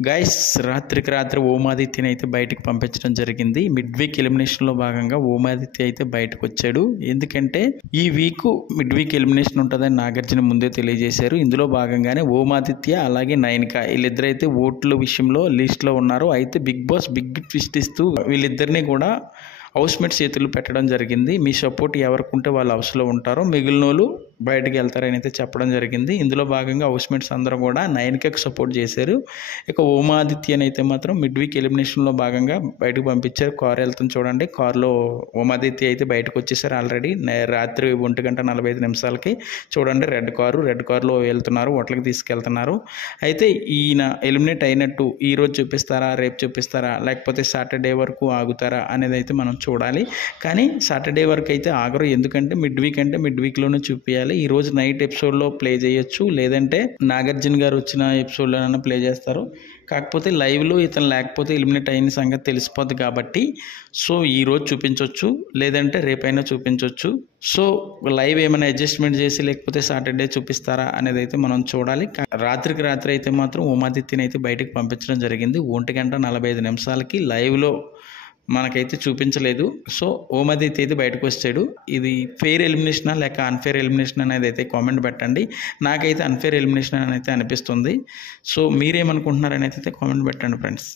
Guys రాత్రికి రాత్రి ఓమాదిత్యని అయితే బయటకు పంపించడం జరిగింది. మిడ్ వీక్ ఎలిమినేషన్లో భాగంగా ఓమాదిత్య అయితే బయటకు వచ్చాడు. ఎందుకంటే ఈ వీక్ మిడ్ వీక్ ఎలిమినేషన్ ఉంటుందని నాగార్జున ముందే తెలియజేశారు. ఇందులో భాగంగానే ఓమాదిత్య అలాగే నయనిక వీళ్ళిద్దరైతే ఓట్ల విషయంలో లిస్ట్లో ఉన్నారు. అయితే బిగ్ బాస్ బిగ్ ట్విస్ట్ ఇస్తూ వీళ్ళిద్దరినీ కూడా హౌస్ మేట్స్ చేతులు పెట్టడం జరిగింది. మీ సపోర్ట్ ఎవరికి ఉంటే వాళ్ళు హౌస్లో ఉంటారో మిగిలిన వాళ్ళు బయటకు వెళ్తారని అయితే చెప్పడం జరిగింది. ఇందులో భాగంగా హౌస్ మేట్స్ అందరూ కూడా నయనికకు సపోర్ట్ చేశారు. ఇక ఓమాదిత్యని అయితే మాత్రం మిడ్ వీక్ ఎలిమినేషన్లో భాగంగా బయటకు పంపించారు. కారు వెళ్తుంది చూడండి. కారులో ఓమాదిత్య అయితే బయటకు వచ్చేసారు ఆల్రెడీ. రాత్రి 1:45 చూడండి. రెడ్ కారులో వెళ్తున్నారు, హోటల్కి తీసుకెళ్తున్నారు. అయితే ఈయన ఎలిమినేట్ అయినట్టు ఈరోజు చూపిస్తారా, రేపు చూపిస్తారా, లేకపోతే సాటర్డే వరకు ఆగుతారా అనేది అయితే మనం చూడాలి. కానీ సాటర్డే వరకు అయితే ఆగరు. ఎందుకంటే మిడ్ వీక్ అంటే మిడ్ వీక్లోనే చూపించాలి. ఈరోజు నైట్ ఎపిసోడ్లో ప్లే చేయొచ్చు, లేదంటే నాగార్జున గారు వచ్చిన ఎపిసోడ్లోనైనా ప్లే చేస్తారు. కాకపోతే లైవ్లో ఇతను లేకపోతే ఎలిమినేట్ అయిన సంగతి తెలిసిపోద్ది కాబట్టి సో ఈరోజు చూపించవచ్చు, లేదంటే రేపైనా చూపించవచ్చు. సో లైవ్ ఏమైనా అడ్జస్ట్మెంట్ చేసి లేకపోతే సాటర్డే చూపిస్తారా అనేది అయితే మనం చూడాలి. రాత్రికి రాత్రి అయితే మాత్రం ఓమాదిత్యని అయితే బయటకు పంపించడం జరిగింది. 1:45 లైవ్లో మనకైతే చూపించలేదు. సో ఓమాదిత్య అయితే బయటకు వచ్చాడు. ఇది ఫెయిర్ ఎలిమినేషనా లేక అన్ఫెయిర్ ఎలిమినేషన్ అనేది అయితే కామెంట్ పెట్టండి. నాకైతే అన్ఫెయిర్ ఎలిమినేషన్ అని అయితే అనిపిస్తుంది. సో మీరేమనుకుంటున్నారని అయితే కామెంట్ పెట్టండి ఫ్రెండ్స్.